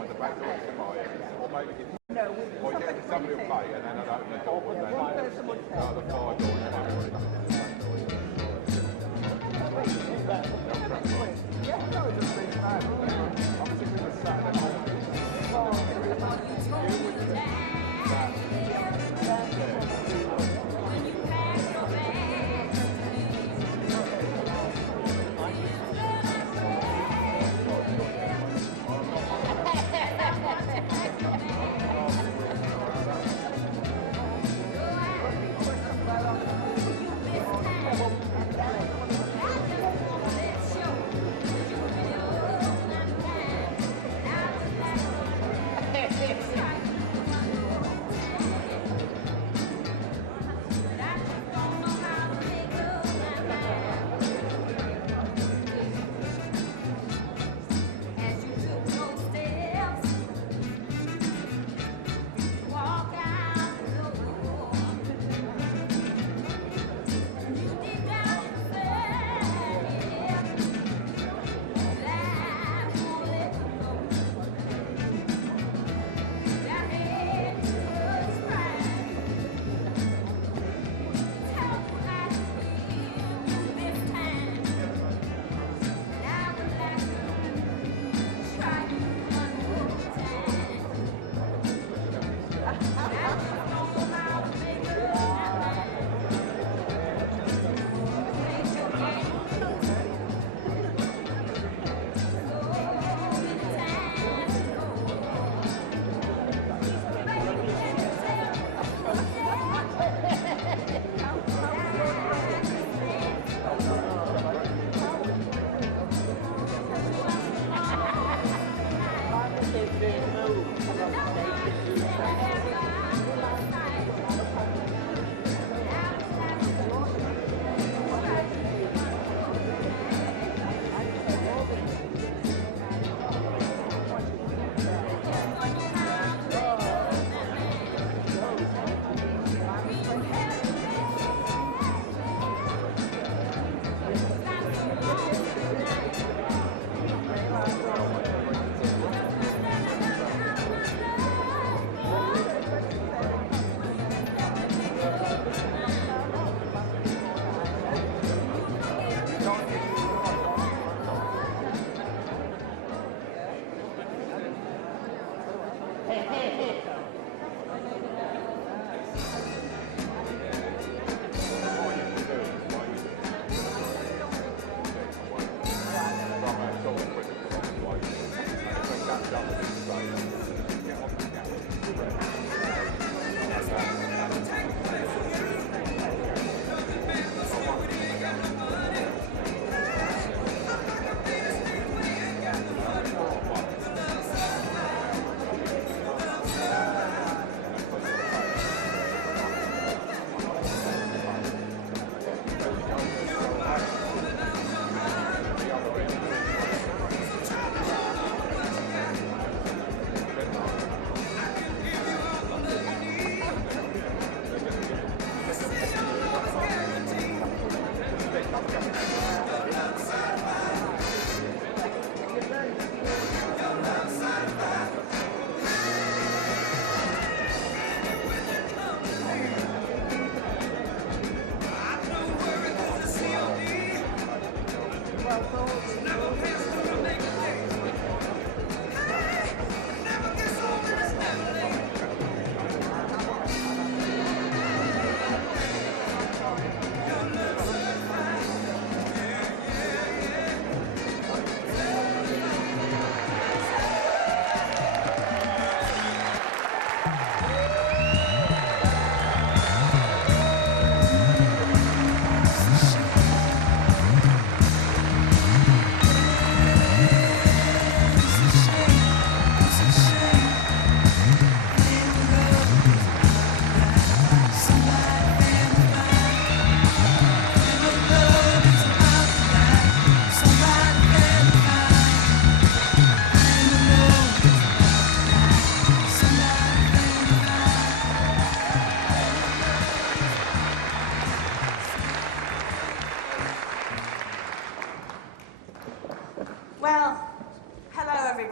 behind the back door to buy it. Or maybe you or get somebody will pay and then I'd open the door and then the fire door and then everybody comes in the back door. Yeah, no, it just seems mad. I'm thinking of Saturday morning.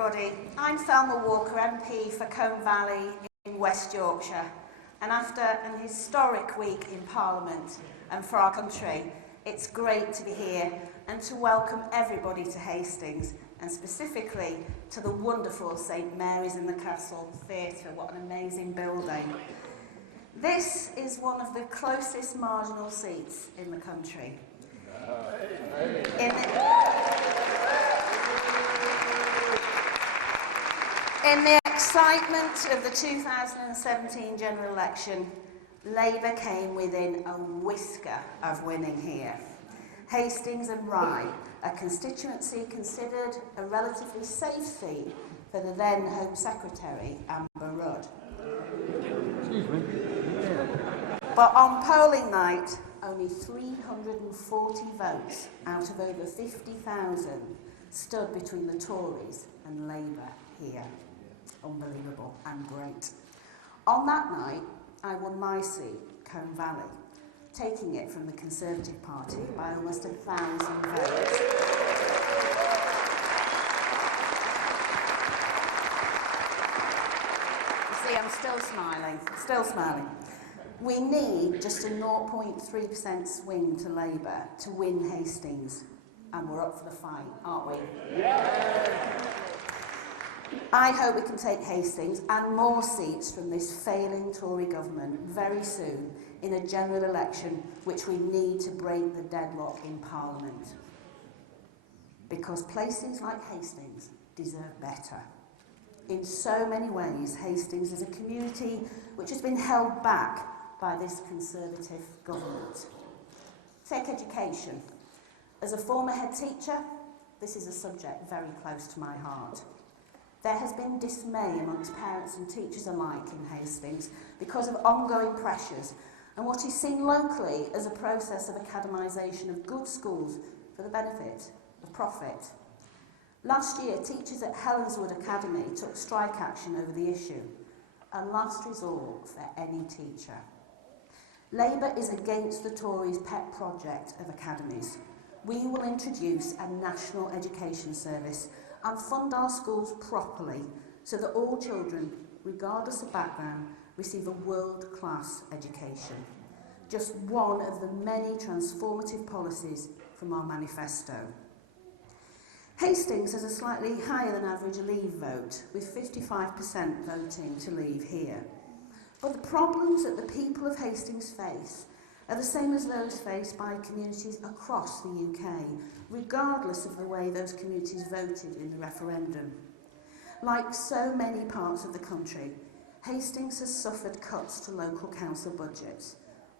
everybody. I'm Thelma Walker, MP for Combe Valley in West Yorkshire. And after an historic week in Parliament and for our country, it's great to be here and to welcome everybody to Hastings, and specifically to the wonderful St Mary's in the Castle Theatre. What an amazing building. This is one of the closest marginal seats in the country. In the excitement of the 2017 general election, Labour came within a whisker of winning here. Hastings and Rye, a constituency considered a relatively safe seat for the then Home Secretary, Amber Rudd. Excuse me. But on polling night, only 340 votes out of over 50,000 stood between the Tories and Labour here. Unbelievable and great. On that night, I won my seat, Combe Valley, taking it from the Conservative Party by almost 1,000 votes. You see, I'm still smiling. We need just a 0.3% swing to Labour to win Hastings, and we're up for the fight, aren't we? Yeah. I hope we can take Hastings and more seats from this failing Tory government very soon in a general election which we need to break the deadlock in Parliament. Because places like Hastings deserve better. In so many ways, Hastings is a community which has been held back by this Conservative government. Take education. As a former head teacher, this is a subject very close to my heart. There has been dismay amongst parents and teachers alike in Hastings because of ongoing pressures and what is seen locally as a process of academisation of good schools for the benefit of profit. Last year, teachers at Helenswood Academy took strike action over the issue, a last resort for any teacher. Labour is against the Tories' pet project of academies. We will introduce a national education service and fund our schools properly so that all children, regardless of background, receive a world-class education. Just one of the many transformative policies from our manifesto. Hastings has a slightly higher than average leave vote, with 55% voting to leave here. But the problems that the people of Hastings face are the same as those faced by communities across the UK, regardless of the way those communities voted in the referendum. Like so many parts of the country, Hastings has suffered cuts to local council budgets,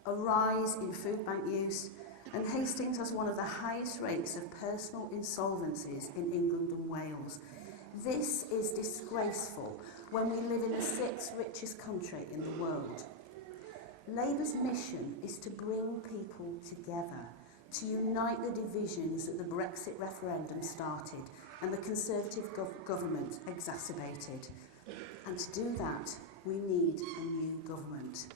a rise in food bank use, and Hastings has one of the highest rates of personal insolvencies in England and Wales. This is disgraceful when we live in the 6th richest country in the world. Labour's mission is to bring people together, to unite the divisions that the Brexit referendum started and the Conservative government exacerbated. And to do that, we need a new government.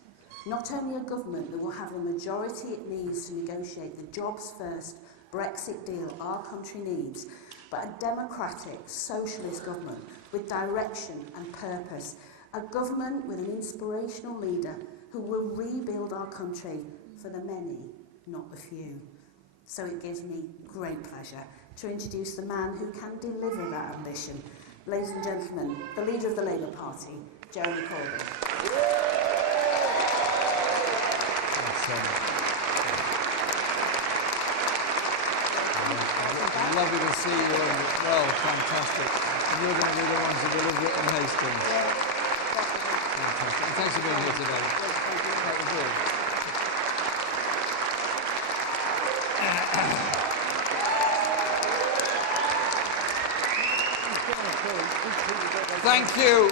Not only a government that will have the majority it needs to negotiate the jobs-first Brexit deal our country needs, but a democratic, socialist government with direction and purpose, a government with an inspirational leader who will rebuild our country for the many, not the few. So it gives me great pleasure to introduce the man who can deliver that ambition. Ladies and gentlemen, the leader of the Labour Party, Jeremy Corbyn. Lovely to see you, and well, fantastic. And you're going to be the ones who deliver it in Hastings. Fantastic. And thanks for being here today. That was good. Thank you.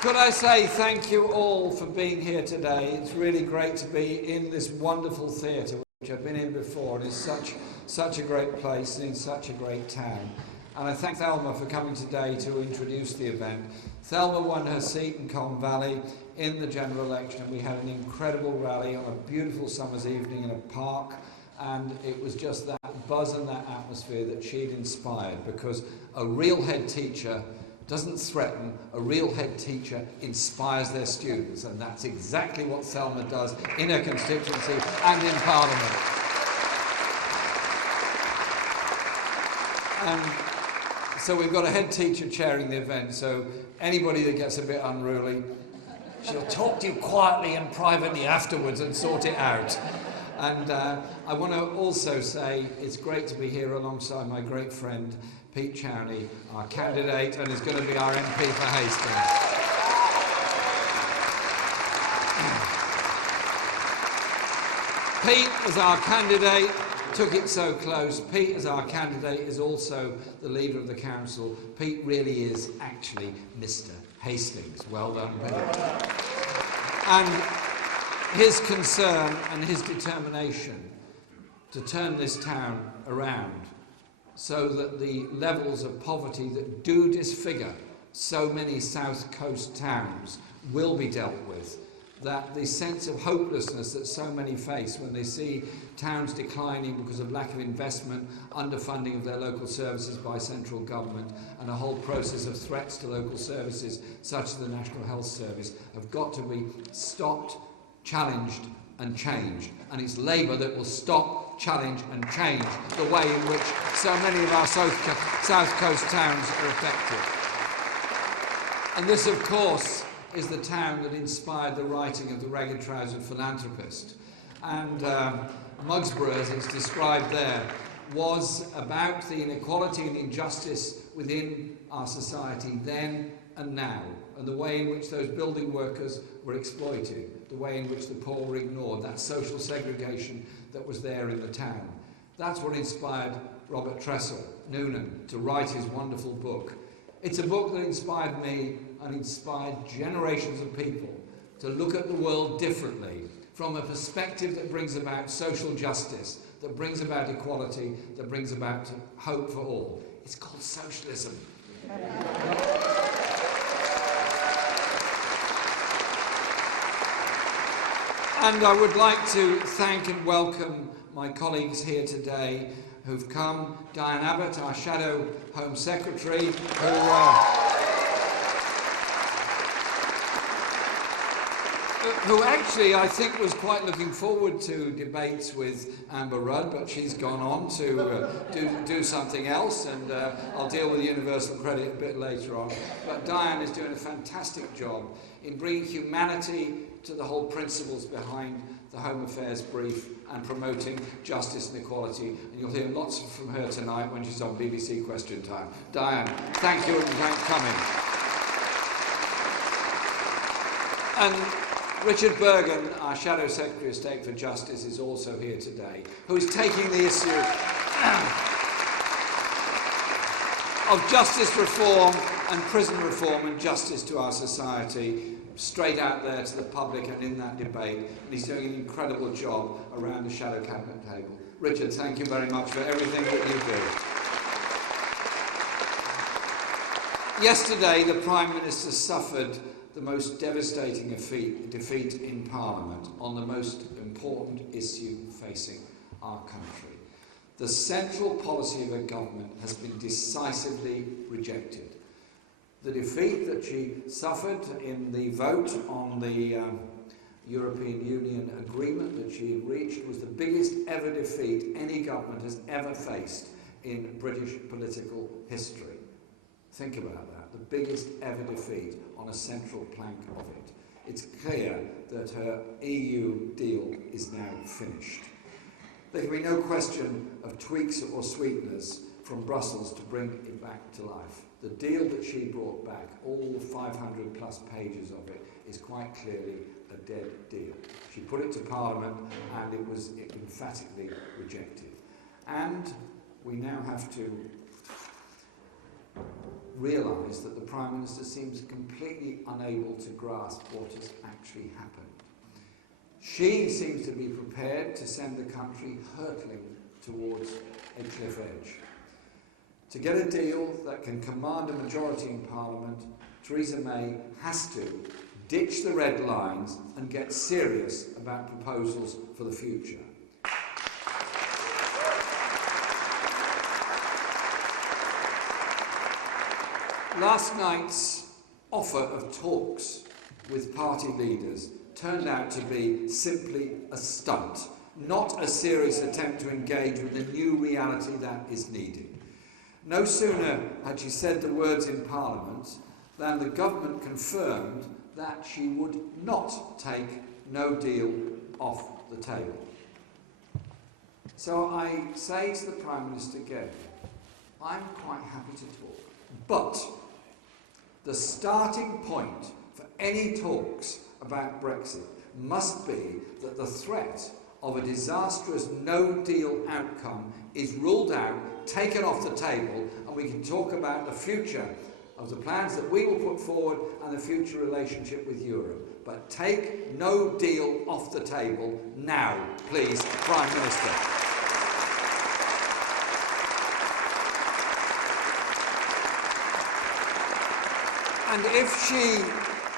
Could I say thank you all for being here today. It's really great to be in this wonderful theatre, which I've been in before, and is such a great place and in such a great town. And I thank Thelma for coming today to introduce the event. Thelma won her seat in Combe Valley in the general election, and we had an incredible rally on a beautiful summer's evening in a park and it was just that buzz and that atmosphere that she'd inspired, because a real head teacher doesn't threaten, a real head teacher inspires their students, and that's exactly what Thelma does in her constituency and in Parliament. And so we've got a head teacher chairing the event, so anybody that gets a bit unruly, she'll talk to you quietly and privately afterwards and sort it out. And I want to also say it's great to be here alongside my great friend Pete Chowney, our candidate, and is going to be our MP for Hastings. Pete, as our candidate, took it so close. Pete, as our candidate, is also the leader of the council. Pete really is actually Mr. Hastings. Well done, Pete. And his concern and his determination to turn this town around so that the levels of poverty that do disfigure so many South Coast towns will be dealt with, that the sense of hopelessness that so many face when they see towns declining because of lack of investment, underfunding of their local services by central government, and a whole process of threats to local services such as the National Health Service have got to be stopped, challenged and changed. And it's Labour that will stop, challenge and change the way in which so many of our South Coast towns are affected. And this, of course, is the town that inspired the writing of The Ragged-Trousered Philanthropist. And Mugsborough, as it's described there, was about the inequality and injustice within our society then and now, and the way in which those building workers were exploited, the way in which the poor were ignored, that social segregation that was there in the town. That's what inspired Robert Tressel Noonan to write his wonderful book. It's a book that inspired me and inspired generations of people to look at the world differently, from a perspective that brings about social justice, that brings about equality, that brings about hope for all. It's called socialism. And I would like to thank and welcome my colleagues here today who've come. Diane Abbott, our Shadow Home Secretary, who actually I think was quite looking forward to debates with Amber Rudd, but she's gone on to do something else, and I'll deal with universal credit a bit later on. But Diane is doing a fantastic job in bringing humanity to the whole principles behind the Home Affairs brief and promoting justice and equality. And you'll hear lots from her tonight when she's on BBC Question Time. Diane, thank you and thanks for coming. And Richard Bergen, our Shadow Secretary of State for Justice, is also here today, who is taking the issue of justice reform and prison reform and justice to our society straight out there to the public and in that debate, and he's doing an incredible job around the Shadow Cabinet table. Richard, thank you very much for everything that you do. Yesterday, the Prime Minister suffered the most devastating defeat in Parliament on the most important issue facing our country. The central policy of her government has been decisively rejected. The defeat that she suffered in the vote on the European Union agreement that she had reached was the biggest ever defeat any government has ever faced in British political history. Think about that, the biggest ever defeat on a central plank of it. It's clear that her EU deal is now finished. There can be no question of tweaks or sweeteners from Brussels to bring it back to life. The deal that she brought back, all 500 plus pages of it, is quite clearly a dead deal. She put it to Parliament and it was emphatically rejected. And we now have to realise that the Prime Minister seems completely unable to grasp what has actually happened. She seems to be prepared to send the country hurtling towards a cliff edge. To get a deal that can command a majority in Parliament, Theresa May has to ditch the red lines and get serious about proposals for the future. Last night's offer of talks with party leaders turned out to be simply a stunt, not a serious attempt to engage with the new reality that is needed. No sooner had she said the words in Parliament than the government confirmed that she would not take no deal off the table. So I say to the Prime Minister again, I'm quite happy to talk, but the starting point for any talks about Brexit must be that the threat of a disastrous no-deal outcome is ruled out, taken off the table, and we can talk about the future of the plans that we will put forward and the future relationship with Europe. But take no deal off the table now, please, Prime Minister. And if she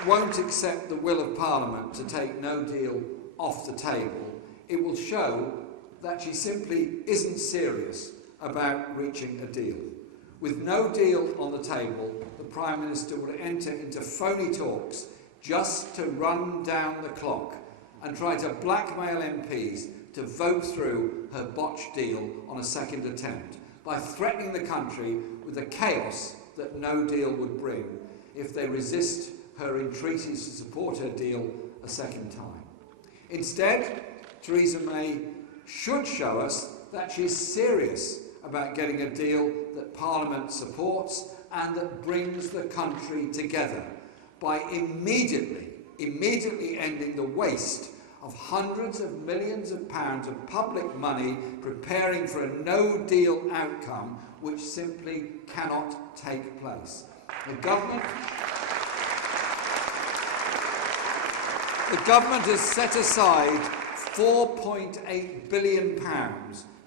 won't accept the will of Parliament to take no deal off the table, it will show that she simply isn't serious about reaching a deal. With no deal on the table, the Prime Minister will enter into phony talks just to run down the clock and try to blackmail MPs to vote through her botched deal on a second attempt by threatening the country with the chaos that no deal would bring if they resist her entreaties to support her deal a second time. Instead, Theresa May should show us that she is serious about getting a deal that Parliament supports and that brings the country together by immediately ending the waste of hundreds of millions of pounds of public money preparing for a no-deal outcome which simply cannot take place. The government has set aside £4.8 billion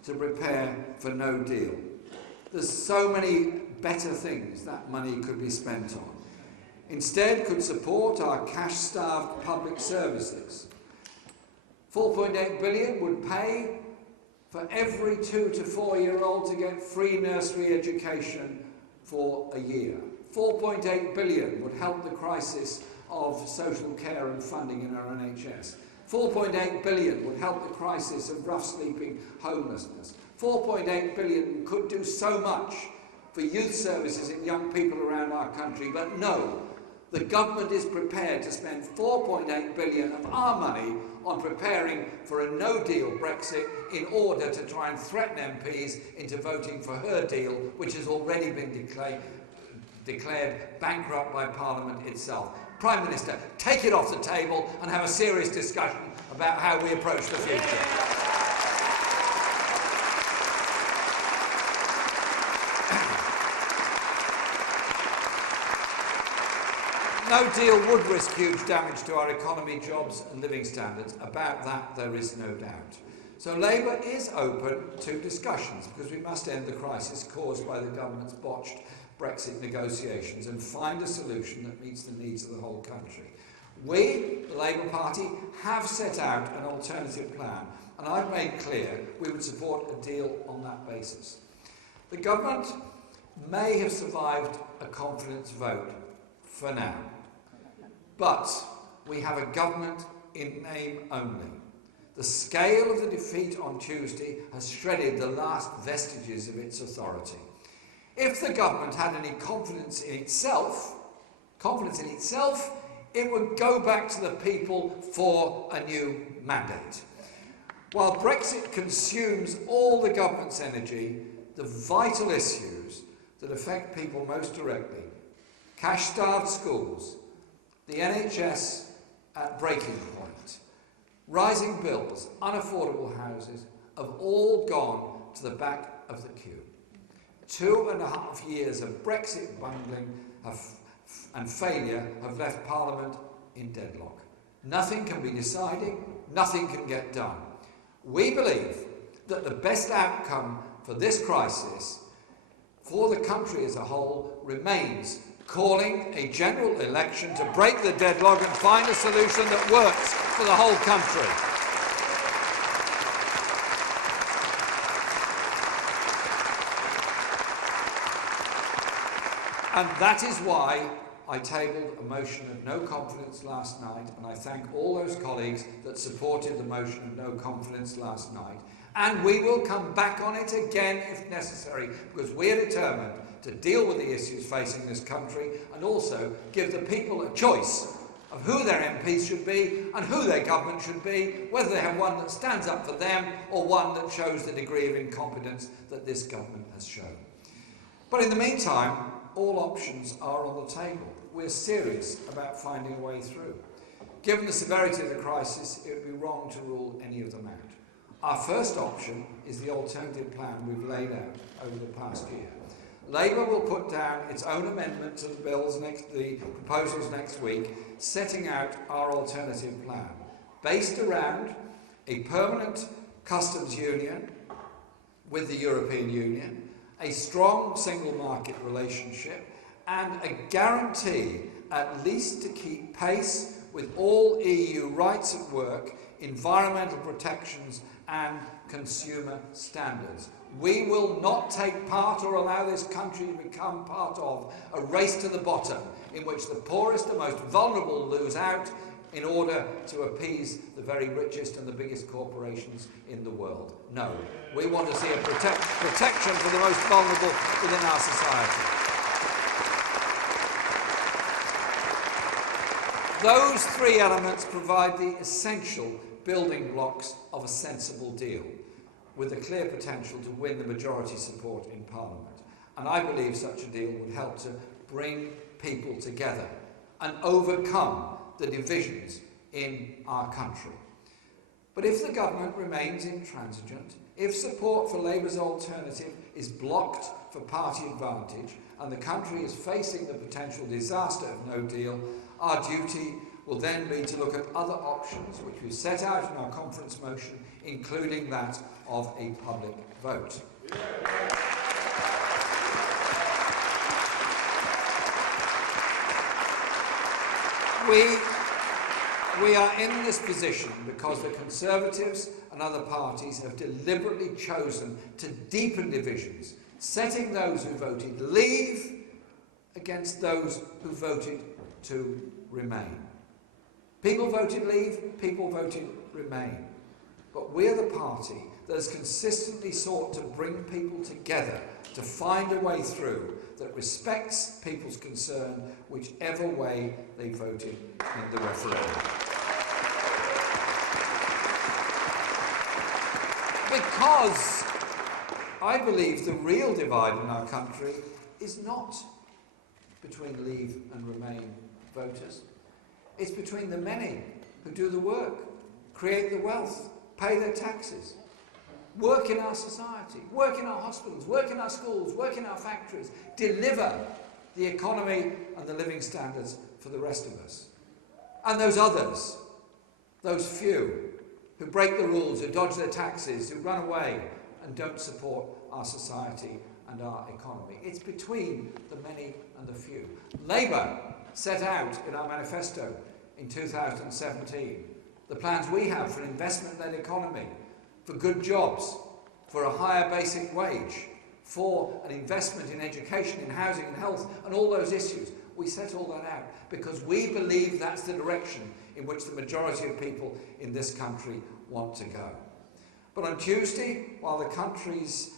to prepare for no deal. There's so many better things that money could be spent on. Instead, could support our cash-starved public services. £4.8 billion would pay for every 2 to 4-year-old to get free nursery education for a year. £4.8 billion would help the crisis of social care and funding in our NHS. £4.8 billion would help the crisis of rough sleeping homelessness. £4.8 billion could do so much for youth services and young people around our country, but no, the government is prepared to spend £4.8 billion of our money on preparing for a no-deal Brexit in order to try and threaten MPs into voting for her deal, which has already been declared bankrupt by Parliament itself. Prime Minister, take it off the table and have a serious discussion about how we approach the future. No deal would risk huge damage to our economy, jobs and living standards. About that there is no doubt. So Labour is open to discussions because we must end the crisis caused by the government's botched Brexit negotiations and find a solution that meets the needs of the whole country. We, the Labour Party, have set out an alternative plan, and I've made clear we would support a deal on that basis. The government may have survived a confidence vote for now, but we have a government in name only. The scale of the defeat on Tuesday has shredded the last vestiges of its authority. If the government had any confidence in itself, it would go back to the people for a new mandate. While Brexit consumes all the government's energy, the vital issues that affect people most directly, cash-starved schools, the NHS at breaking point, rising bills, unaffordable houses, have all gone to the back of the queue. 2.5 years of Brexit bungling and failure have left Parliament in deadlock. Nothing can be decided, nothing can get done. We believe that the best outcome for this crisis, for the country as a whole, remains calling a general election to break the deadlock and find a solution that works for the whole country. And that is why I tabled a motion of no confidence last night, and I thank all those colleagues that supported the motion of no confidence last night. And we will come back on it again if necessary, because we are determined to deal with the issues facing this country and also give the people a choice of who their MPs should be and who their government should be, whether they have one that stands up for them or one that shows the degree of incompetence that this government has shown. But in the meantime, all options are on the table. We're serious about finding a way through. Given the severity of the crisis, it would be wrong to rule any of them out. Our first option is the alternative plan we've laid out over the past year. Labour will put down its own amendment to the proposals next week, setting out our alternative plan, based around a permanent customs union with the European Union, a strong single market relationship, and a guarantee at least to keep pace with all EU rights at work, environmental protections and consumer standards. We will not take part or allow this country to become part of a race to the bottom in which the poorest and most vulnerable lose out in order to appease the very richest and the biggest corporations in the world. No, we want to see a protection for the most vulnerable within our society. Those three elements provide the essential building blocks of a sensible deal, with a clear potential to win the majority support in Parliament. And I believe such a deal would help to bring people together and overcome the divisions in our country. But if the government remains intransigent, if support for Labour's alternative is blocked for party advantage, and the country is facing the potential disaster of no deal, our duty will then be to look at other options which we set out in our conference motion, including that of a public vote. We are in this position because the Conservatives and other parties have deliberately chosen to deepen divisions, setting those who voted leave against those who voted to remain. People voted leave, people voted remain. But we're the party that has consistently sought to bring people together to find a way through that respects people's concern, whichever way they voted in the referendum. Because I believe the real divide in our country is not between Leave and Remain voters. It's between the many who do the work, create the wealth, pay their taxes, work in our society, work in our hospitals, work in our schools, work in our factories, deliver the economy and the living standards for the rest of us. And those others, those few, who break the rules, who dodge their taxes, who run away and don't support our society and our economy. It's between the many and the few. Labour set out in our manifesto in 2017 the plans we have for an investment-led economy, for good jobs, for a higher basic wage, for an investment in education, in housing and health, and all those issues. We set all that out because we believe that's the direction in which the majority of people in this country want to go. But on Tuesday, while the country's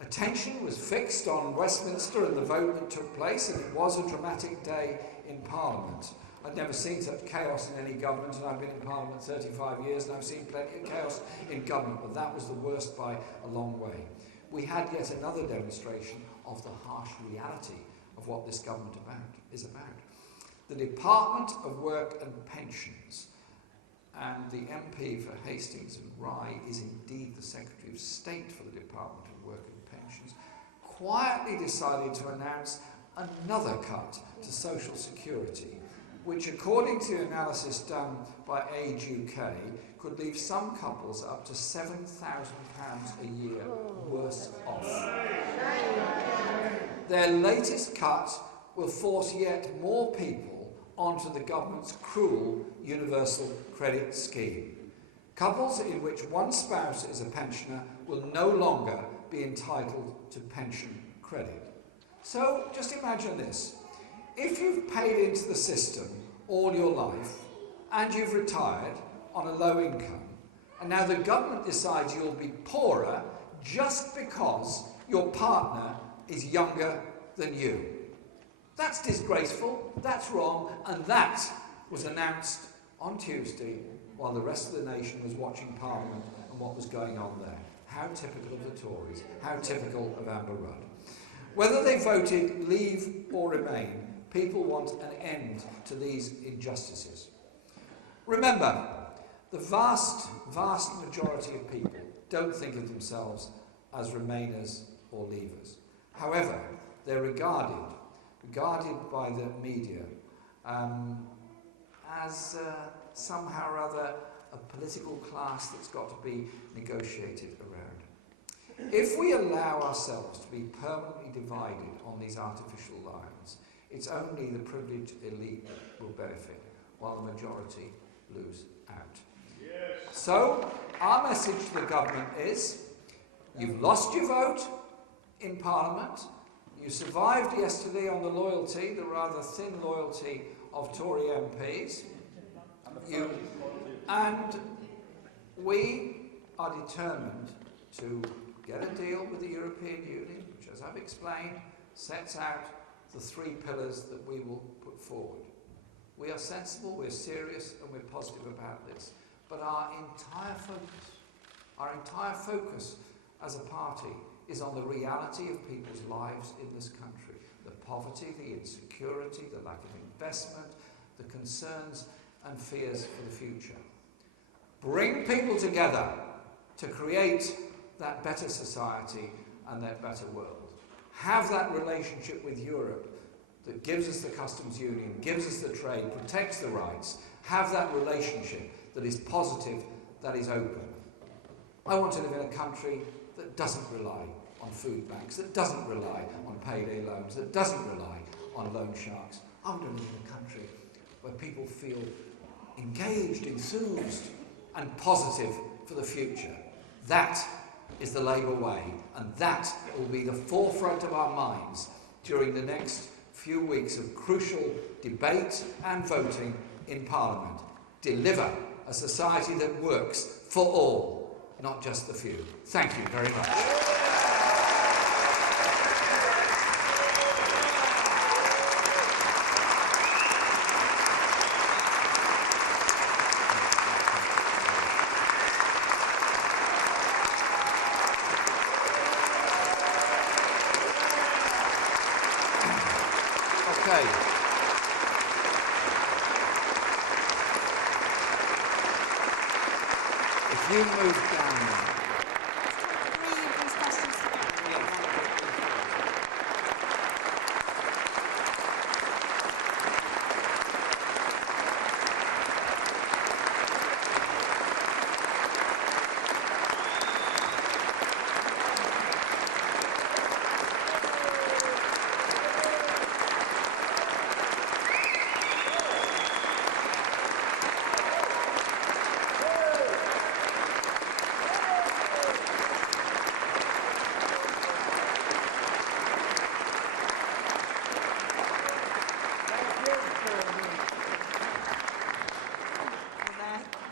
attention was fixed on Westminster and the vote that took place, and it was a dramatic day in Parliament. I'd never seen such chaos in any government, and I've been in Parliament 35 years, and I've seen plenty of chaos in government, but that was the worst by a long way. We had yet another demonstration of the harsh reality of what this government is about. The Department of Work and Pensions, and the MP for Hastings and Rye is indeed the Secretary of State for the Department of Work and Pensions, quietly decided to announce another cut to Social Security, which, according to analysis done by Age UK, could leave some couples up to £7,000 a year worse off. Their latest cut will force yet more people onto the government's cruel universal credit scheme. Couples in which one spouse is a pensioner will no longer be entitled to pension credit. So just imagine this. If you've paid into the system all your life and you've retired on a low income, and now the government decides you'll be poorer just because your partner is younger than you. That's disgraceful, that's wrong, and that was announced on Tuesday while the rest of the nation was watching Parliament and what was going on there. How typical of the Tories, how typical of Amber Rudd. Whether they voted Leave or Remain, people want an end to these injustices. Remember, the vast, vast majority of people don't think of themselves as Remainers or Leavers. However, they're regarded by the media as somehow or other a political class that's got to be negotiated around. If we allow ourselves to be permanently divided on these artificial lines, it's only the privileged elite that will benefit, while the majority lose out. Yes. So, our message to the government is, you've lost your vote in Parliament, you survived yesterday on the loyalty, the rather thin loyalty of Tory MPs, and we are determined to get a deal with the European Union, which, as I've explained, sets out the 3 pillars that we will put forward. We are sensible, we're serious, and we're positive about this. But our entire focus as a party is on the reality of people's lives in this country. The poverty, the insecurity, the lack of investment, the concerns and fears for the future. Bring people together to create that better society and that better world. Have that relationship with Europe that gives us the customs union, gives us the trade, protects the rights. Have that relationship that is positive, that is open. I want to live in a country that doesn't rely on food banks, that doesn't rely on payday loans, that doesn't rely on loan sharks. I want to live in a country where people feel engaged, enthused and positive for the future. That is the Labour way, and that will be the forefront of our minds during the next few weeks of crucial debate and voting in Parliament. Deliver a society that works for all, not just the few. Thank you very much. If you move down there.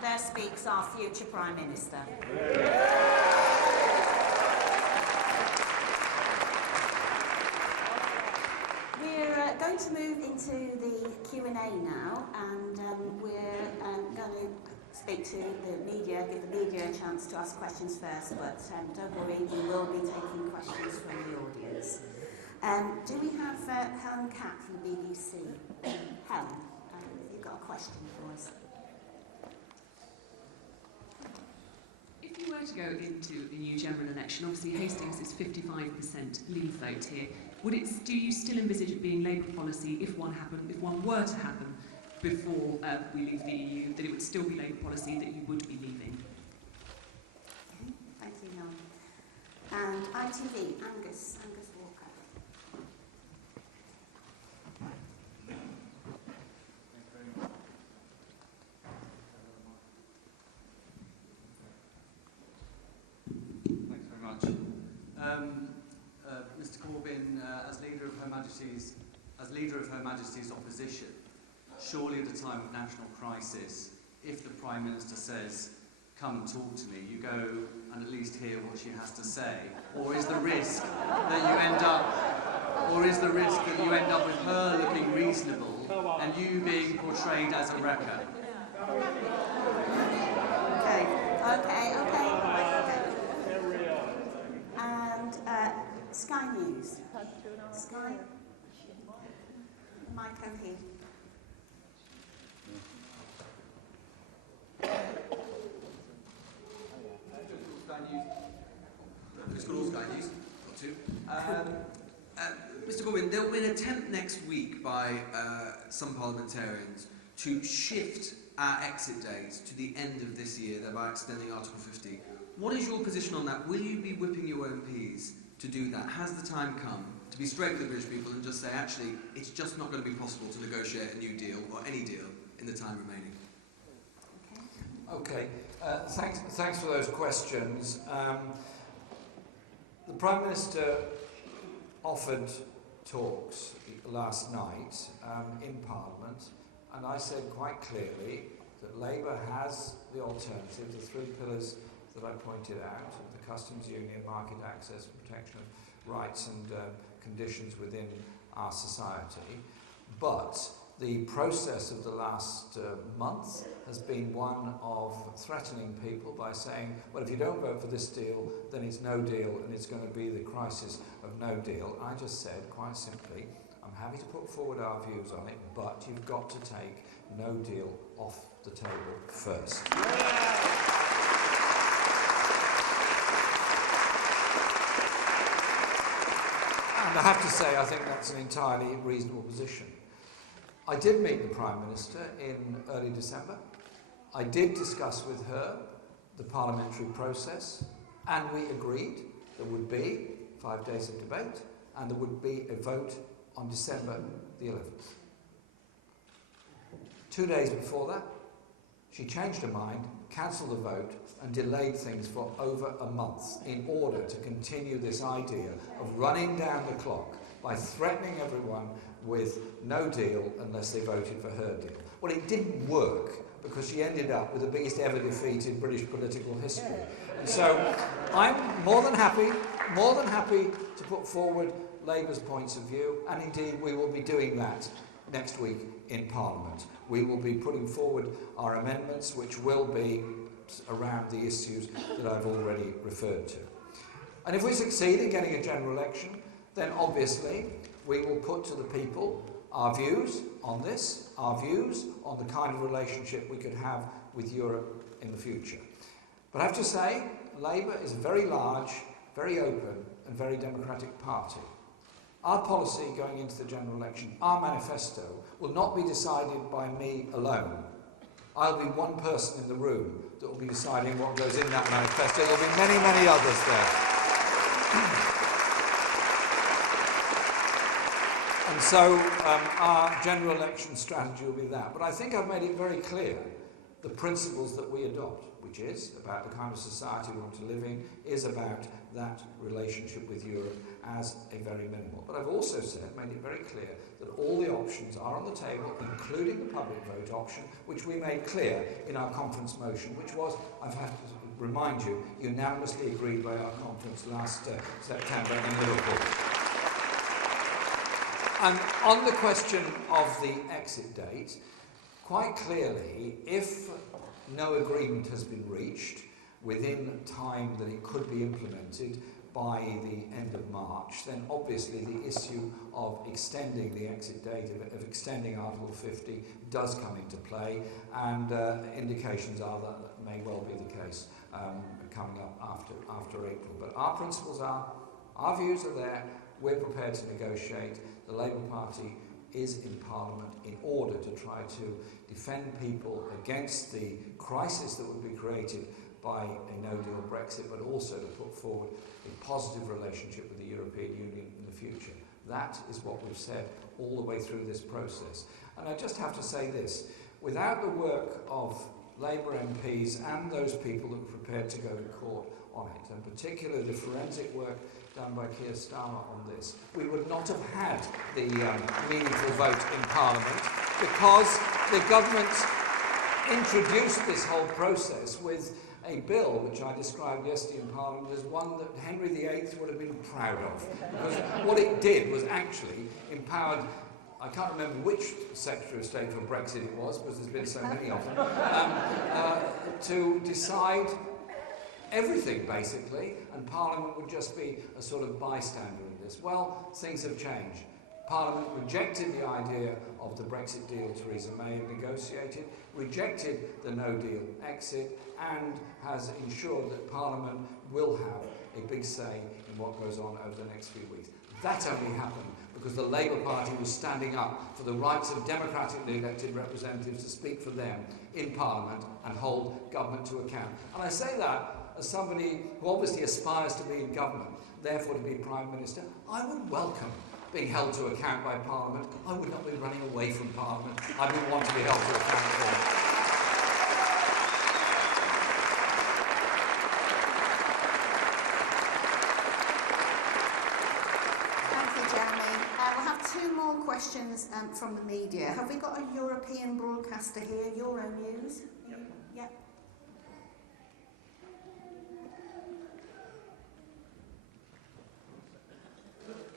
There speaks our future Prime Minister. We're going to move into the Q&A now, and we're going to speak to the media, give the media a chance to ask questions first, but don't worry, we will be taking questions from the audience. Do we have Helen Catt from the BBC? Helen, you've got a question for us. If you were to go into the new general election, obviously Hastings is 55% Leave vote here. Do you still envisage it being Labour policy if one were to happen before we leave the EU, that it would still be Labour policy that you would be leaving? Thank you, Helen. And ITV, Angus Walker. Thanks very much. Mr Corbyn, as leader of Her Majesty's opposition, surely at a time of national crisis, if the Prime Minister says, "Come and talk to me," you go and at least hear what she has to say, or is the risk that you end up with her looking reasonable and you being portrayed as a wrecker? Okay. And Sky News. Sky. Mike O'Hee. It's got all Sky News. Got to. Mr. Corbyn, there will be an attempt next week by some parliamentarians to shift our exit days to the end of this year, thereby extending Article 50. What is your position on that? Will you be whipping your MPs to do that? Has the time come to be straight with the British people and just say, actually, it's just not going to be possible to negotiate a new deal or any deal in the time remaining? Okay, thanks for those questions. The Prime Minister offered talks last night in Parliament, and I said quite clearly that Labour has the alternative, the three pillars that I pointed out, the customs union, market access, protection of rights and conditions within our society. But the process of the last month has been one of threatening people by saying, well, if you don't vote for this deal, then it's no deal and it's going to be the crisis of no deal. I just said, quite simply, I'm happy to put forward our views on it, but you've got to take no deal off the table first. And I have to say, I think that's an entirely reasonable position. I did meet the Prime Minister in early December. I did discuss with her the parliamentary process, and we agreed there would be 5 days of debate and there would be a vote on December the 11th. 2 days before that, she changed her mind, cancelled the vote and delayed things for over a month in order to continue this idea of running down the clock by threatening everyone with no deal unless they voted for her deal. Well, it didn't work because she ended up with the biggest ever defeat in British political history. And so I'm more than happy to put forward Labour's points of view, and indeed we will be doing that next week in Parliament. We will be putting forward our amendments, which will be around the issues that I've already referred to. And if we succeed in getting a general election, then obviously we will put to the people our views on this, our views on the kind of relationship we could have with Europe in the future. But I have to say, Labour is a very large, very open and very democratic party. Our policy going into the general election, our manifesto, will not be decided by me alone. I'll be one person in the room that will be deciding what goes in that manifesto. There will be many, many others there. And so our general election strategy will be that. But I think I've made it very clear the principles that we adopt, which is about the kind of society we want to live in, is about that relationship with Europe as a very minimal. But I've also said, made it very clear, that all the options are on the table, including the public vote option, which we made clear in our conference motion, which was, I've had to remind you, unanimously agreed by our conference last September in Liverpool. And on the question of the exit date, quite clearly, if no agreement has been reached within time that it could be implemented by the end of March, then obviously the issue of extending the exit date, of extending Article 50, does come into play, and indications are that that may well be the case coming up after April. But our principles are, our views are there, we're prepared to negotiate. The Labour Party is in Parliament in order to try to defend people against the crisis that would be created by a no-deal Brexit, but also to put forward a positive relationship with the European Union in the future. That is what we've said all the way through this process. And I just have to say this, without the work of Labour MPs and those people that were prepared to go to court on it, and particularly the forensic work done by Keir Starmer on this, we would not have had the meaningful vote in Parliament, because the government introduced this whole process with a bill which I described yesterday in Parliament as one that Henry VIII would have been proud of. Because what it did was actually empowered, I can't remember which Secretary of State for Brexit it was, because there's been so many of them, to decide everything, basically, and Parliament would just be a sort of bystander in this. Well, things have changed. Parliament rejected the idea of the Brexit deal Theresa May had negotiated, rejected the no-deal exit, and has ensured that Parliament will have a big say in what goes on over the next few weeks. That only happened because the Labour Party was standing up for the rights of democratically elected representatives to speak for them in Parliament and hold government to account. And I say that as somebody who obviously aspires to be in government, therefore to be Prime Minister. I would welcome being held to account by Parliament. I would not be running away from Parliament. I would want to be held to account for. Two more questions from the media. Have we got a European broadcaster here? Euronews? Yep.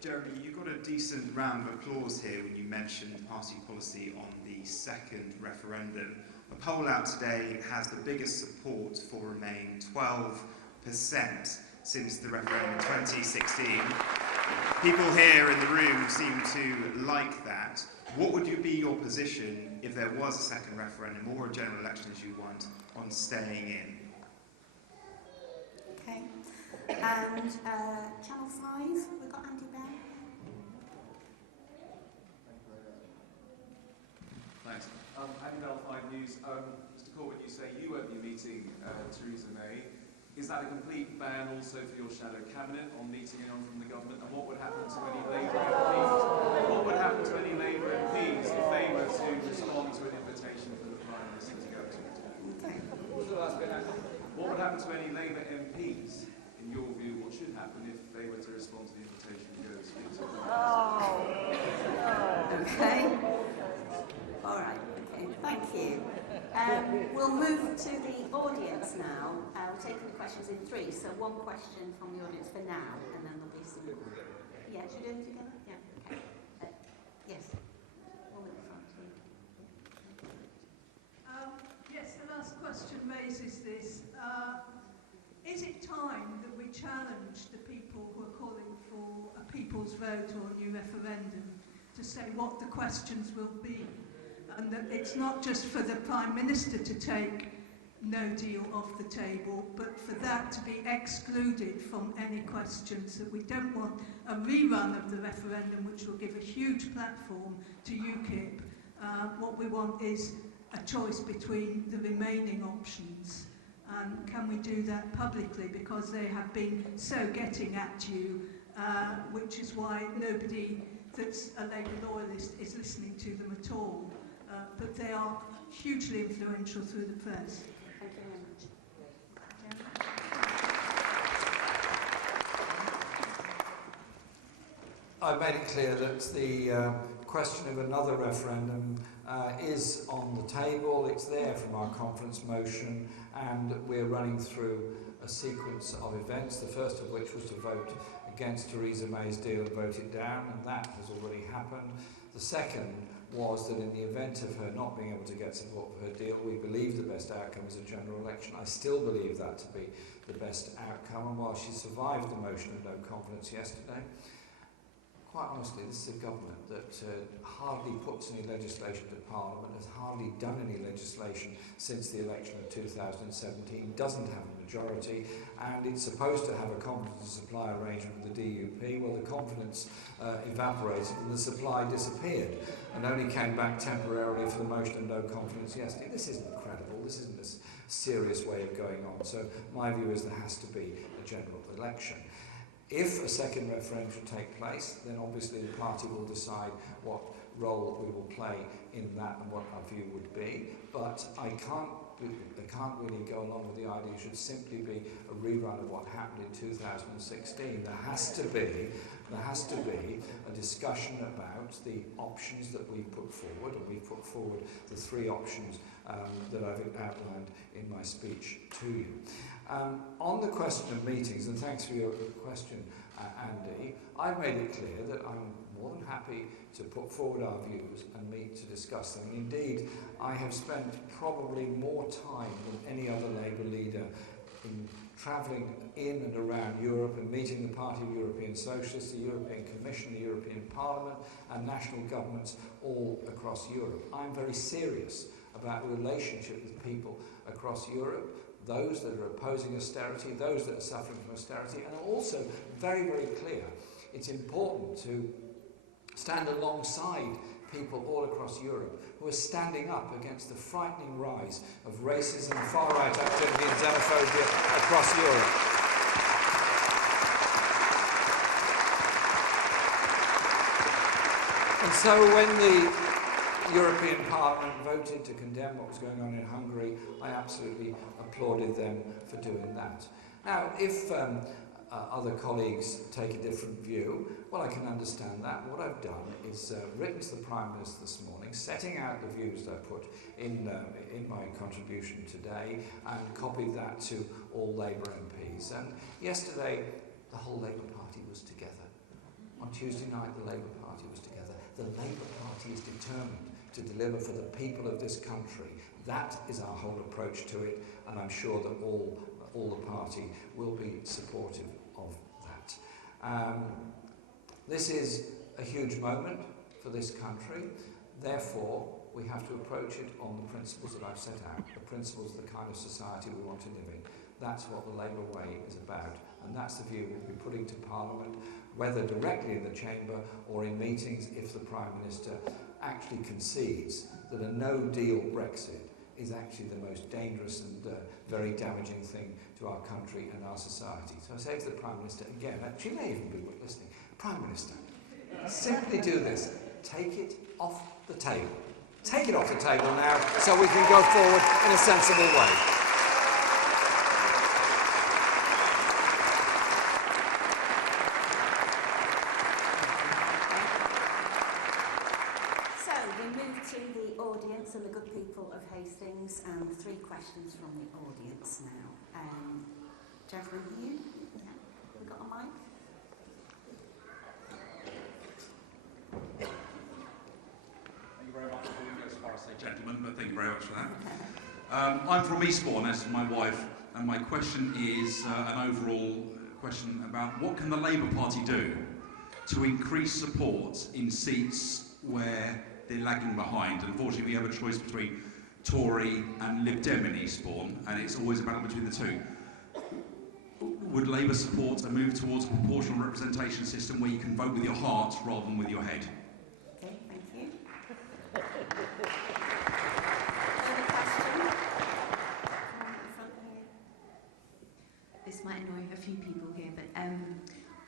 Jeremy, you got a decent round of applause here when you mentioned party policy on the second referendum. A poll out today has the biggest support for Remain, 12% since the referendum in 2016. People here in the room seem to like that. What would be your position if there was a second referendum or a general election as you want on staying in? Okay. And Channel 5, we've got Andy Bell. Thanks. Andy Bell, 5 News. Mr. Corbyn, you say you won't be meeting Theresa May. Is that a complete ban also for your shadow cabinet on meeting anyone from the government? And what would happen to any Labour MPs? What would happen to any Labour MPs if they were to respond to an invitation from the Prime Minister to go to it? What would happen to any Labour MPs, in your view? What should happen if they were to respond to the invitation to go to speak to the Prime Minister? Okay. All right. Okay. Thank you. We'll move to the audience now. We're taking the questions in 3. So one question from the audience for now, and then there'll be some more. Yeah, should we do them together? Yeah. Okay. Yes. One at the front. Yes, the last question raises this. Is it time that we challenge the people who are calling for a people's vote or a new referendum to say what the questions will be? And that it's not just for the Prime Minister to take no deal off the table, but for that to be excluded from any questions, that we don't want a rerun of the referendum, which will give a huge platform to UKIP. What we want is a choice between the remaining options. And can we do that publicly? Because they have been so getting at you, which is why nobody that's a Labour loyalist is listening to them at all. But they are hugely influential through the press. Thank you very much. I made it clear that the question of another referendum is on the table. It's there from our conference motion, and we're running through a sequence of events, the first of which was to vote against Theresa May's deal and vote it down, and that has already happened. The second was that in the event of her not being able to get support for her deal, we believe the best outcome is a general election. I still believe that to be the best outcome, and while she survived the motion of no confidence yesterday, quite honestly, this is a government that hardly puts any legislation to Parliament, has hardly done any legislation since the election of 2017, doesn't have a majority, and it's supposed to have a confidence and supply arrangement with the DUP. Well, the confidence evaporated and the supply disappeared, and only came back temporarily for the motion of no confidence yesterday. This isn't credible. This isn't a serious way of going on. So my view is there has to be a general election. If a second referendum should take place, then obviously the party will decide what role we will play in that and what our view would be. But I can't they can't really go along with the idea it should simply be a rerun of what happened in 2016. There has to be a discussion about the options that we put forward, and we put forward the 3 options that I've outlined in my speech to you. On the question of meetings, and thanks for your question, Andy, I've made it clear that I'm more than happy to put forward our views and meet to discuss them. Indeed, I have spent probably more time than any other Labour leader in travelling in and around Europe and meeting the Party of European Socialists, the European Commission, the European Parliament and national governments all across Europe. I'm very serious about the relationship with people across Europe, those that are opposing austerity, those that are suffering from austerity, and also very, very clear it's important to stand alongside people all across Europe who are standing up against the frightening rise of racism, far-right activity and xenophobia across Europe. And so when the European Parliament voted to condemn what was going on in Hungary, I absolutely applauded them for doing that. Now, if other colleagues take a different view, well, I can understand that. What I've done is written to the Prime Minister this morning, setting out the views that I put in my contribution today, and copied that to all Labour MPs. And yesterday, the whole Labour Party was together. On Tuesday night, the Labour Party was together. The Labour Party is determined to deliver for the people of this country. That is our whole approach to it, and I'm sure that all the party will be supportive of that. This is a huge moment for this country. Therefore, we have to approach it on the principles that I've set out, the principles of the kind of society we want to live in. That's what the Labour way is about, and that's the view we'll be putting to Parliament, whether directly in the Chamber or in meetings if the Prime Minister actually concedes that a no-deal Brexit is actually the most dangerous and very damaging thing to our country and our society. So I say to the Prime Minister again, she may even be listening, Prime Minister, simply do this. Take it off the table. Take it off the table now so we can go forward in a sensible way. And the good people of Hastings, and 3 questions from the audience now. Gentlemen here, yeah, we've got a mic. Thank you very much. I wouldn't go as far as say gentlemen, but thank you very much for that. I'm from Eastbourne, as is my wife, and my question is an overall question about what can the Labour Party do to increase support in seats where they're lagging behind. Unfortunately, we have a choice between Tory and Lib Dem in Eastbourne, and it's always a battle between the two. Would Labour support a move towards a proportional representation system where you can vote with your heart rather than with your head? Okay, thank you. Another question? This might annoy a few people here, but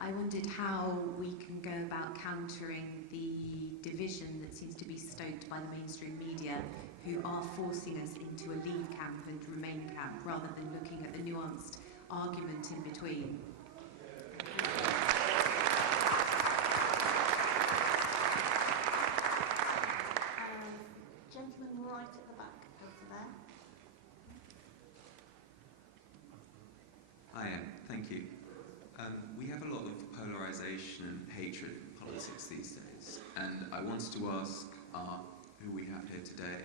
I wondered how we can go about countering the division that seems to be stoked by the mainstream media, who are forcing us into a Leave camp and Remain camp, rather than looking at the nuanced argument in between. Gentleman right at the back, over there. I am, thank you. We have a lot of polarisation and hatred in politics these days, and I wanted to ask who we have here today,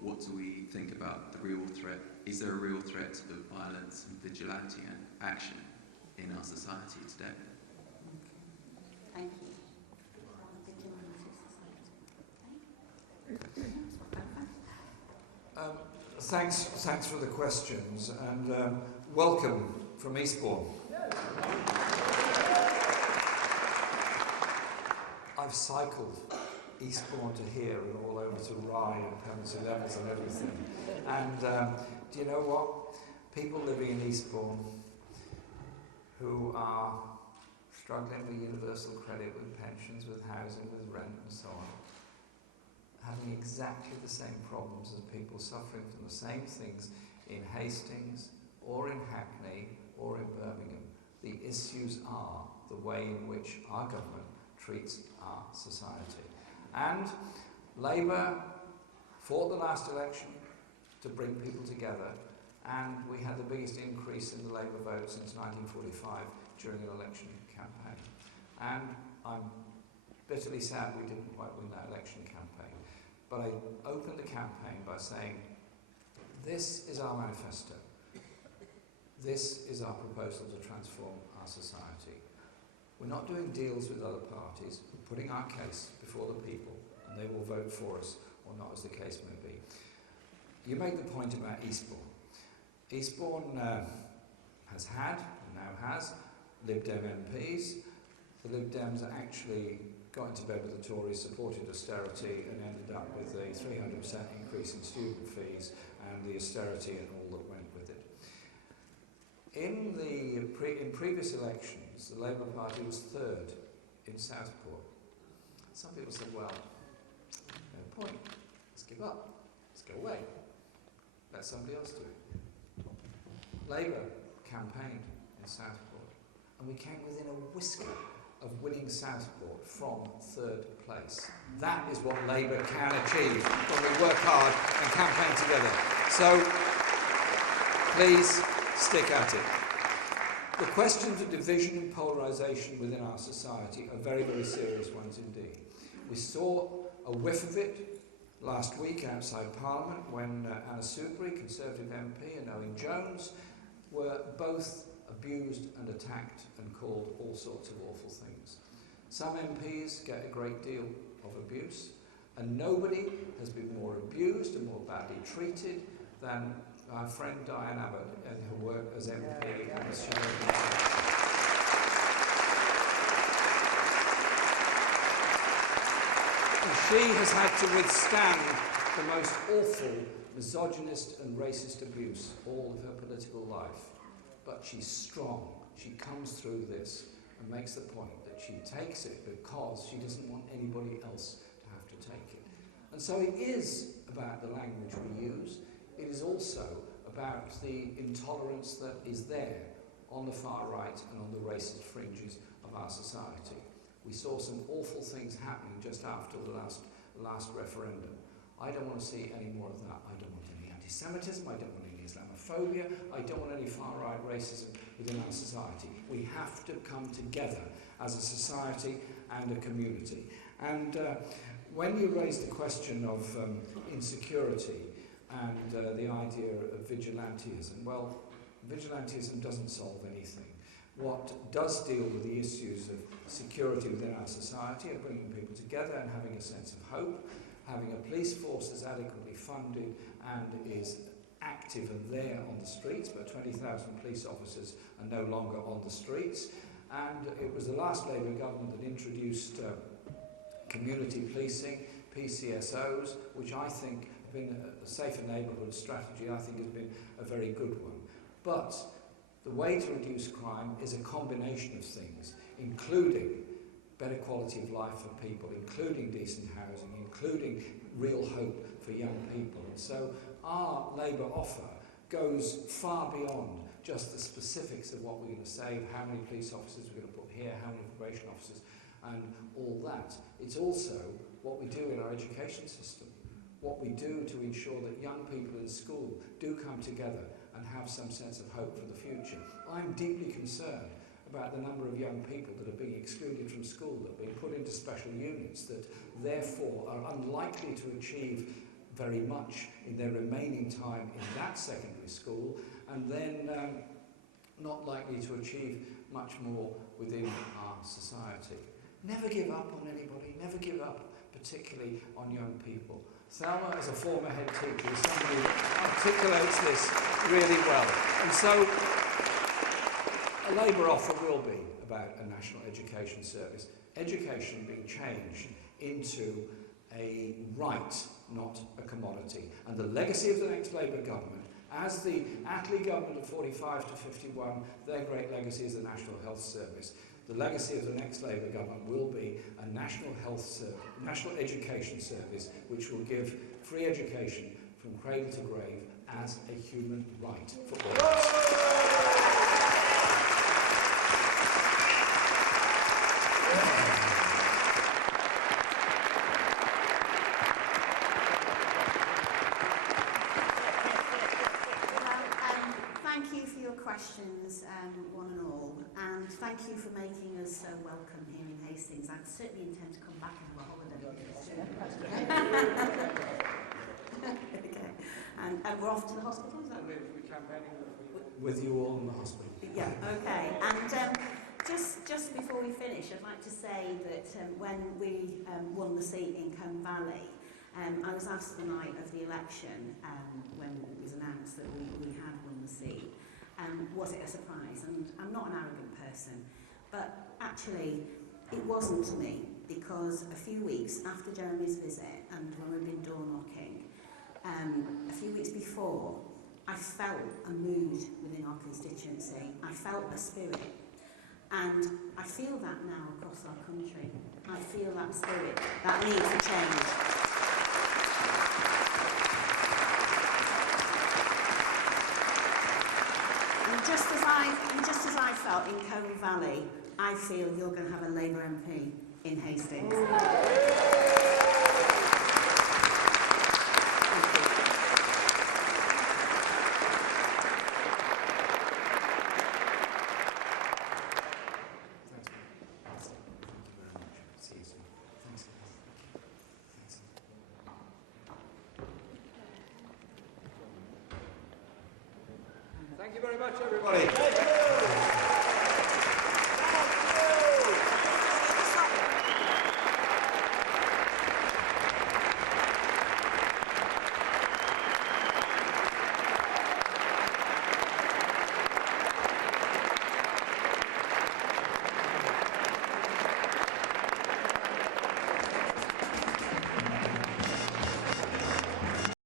what do we think about the real threat? Is there a real threat of violence and vigilante action in our society today? Thank you. Thanks for the questions, and welcome from Eastbourne. I've cycled Eastbourne to here and all over to Rye and Pemberley Levels and everything. And do you know what? People living in Eastbourne who are struggling with universal credit, with pensions, with housing, with rent and so on, having exactly the same problems as people suffering from the same things in Hastings or in Hackney or in Birmingham. The issues are the way in which our government treats our society. And Labour fought the last election to bring people together, and we had the biggest increase in the Labour vote since 1945 during an election campaign. And I'm bitterly sad we didn't quite win that election campaign. But I opened the campaign by saying, this is our manifesto. This is our proposal to transform our society. We're not doing deals with other parties. We're putting our case before the people, and they will vote for us or not, as the case may be. You made the point about Eastbourne. Eastbourne has had, and now has, Lib Dem MPs. The Lib Dems actually got into bed with the Tories, supported austerity, and ended up with a 300% increase in student fees and the austerity and all that went with it. In previous elections, the Labour Party was third in Southport. Some people said, well, no point, let's give up, let's go away, let somebody else do it. Labour campaigned in Southport, and we came within a whisker of winning Southport from third place. That is what Labour can achieve when we work hard and campaign together. So, please stick at it. The questions of division and polarisation within our society are very, very serious ones indeed. We saw a whiff of it last week outside Parliament when Anna Soubry, Conservative MP, and Owen Jones were both abused and attacked and called all sorts of awful things. Some MPs get a great deal of abuse, and nobody has been more abused and more badly treated than our friend Diane Abbott in her work as MP and as Shadow. She has had to withstand the most awful misogynist and racist abuse all of her political life. But she's strong. She comes through this and makes the point that she takes it because she doesn't want anybody else to have to take it. And so it is about the language we use. It is also about the intolerance that is there on the far right and on the racist fringes of our society. We saw some awful things happening just after the last referendum. I don't want to see any more of that. I don't want any anti-Semitism. I don't want any Islamophobia. I don't want any far-right racism within our society. We have to come together as a society and a community. And when you raise the question of insecurity and the idea of vigilantism, well, vigilantism doesn't solve anything. What does deal with the issues of security within our society are bringing people together and having a sense of hope, having a police force that's adequately funded and is active and there on the streets, but 20,000 police officers are no longer on the streets. And it was the last Labour government that introduced community policing, PCSOs, which I think have been a safer neighbourhood strategy. I think has been a very good one. But the way to reduce crime is a combination of things, including better quality of life for people, including decent housing, including real hope for young people. And so our Labour offer goes far beyond just the specifics of what we're going to save, how many police officers we're going to put here, how many probation officers, and all that. It's also what we do in our education system, what we do to ensure that young people in school do come together and have some sense of hope for the future. I'm deeply concerned about the number of young people that are being excluded from school, that are being put into special units, that therefore are unlikely to achieve very much in their remaining time in that secondary school, and then not likely to achieve much more within our society. Never give up on anybody, never give up, particularly on young people. Thelma, as a former head teacher, is somebody who articulates this really well. And so a Labour offer will be about a national education service. Education being changed into a right, not a commodity. And the legacy of the next Labour government, as the Attlee government of 45 to 51, their great legacy is the National Health Service. The legacy of the next Labour government will be a national education service which will give free education from cradle to grave as a human right for all. Thank you for your questions, one and all, and thank you for making us so welcome here in Hastings. I certainly intend to come back and have a holiday. Okay. And we're off to the hospital, is that right? We're campaigning with you all in the hospital. Yeah, okay. And just before we finish, I'd like to say that when we won the seat in Combe Valley, I was asked the night of the election, when it was announced that we had won the seat, was it a surprise? And I'm not an arrogant person, but actually it wasn't to me, because a few weeks after Jeremy's visit and when we'd been door knocking, a few weeks before, I felt a mood within our constituency. I felt a spirit. And I feel that now across our country. I feel that spirit, that need for change. Just as I felt in Combe Valley, I feel you're going to have a Labour MP in Hastings. Thank you very much, everybody.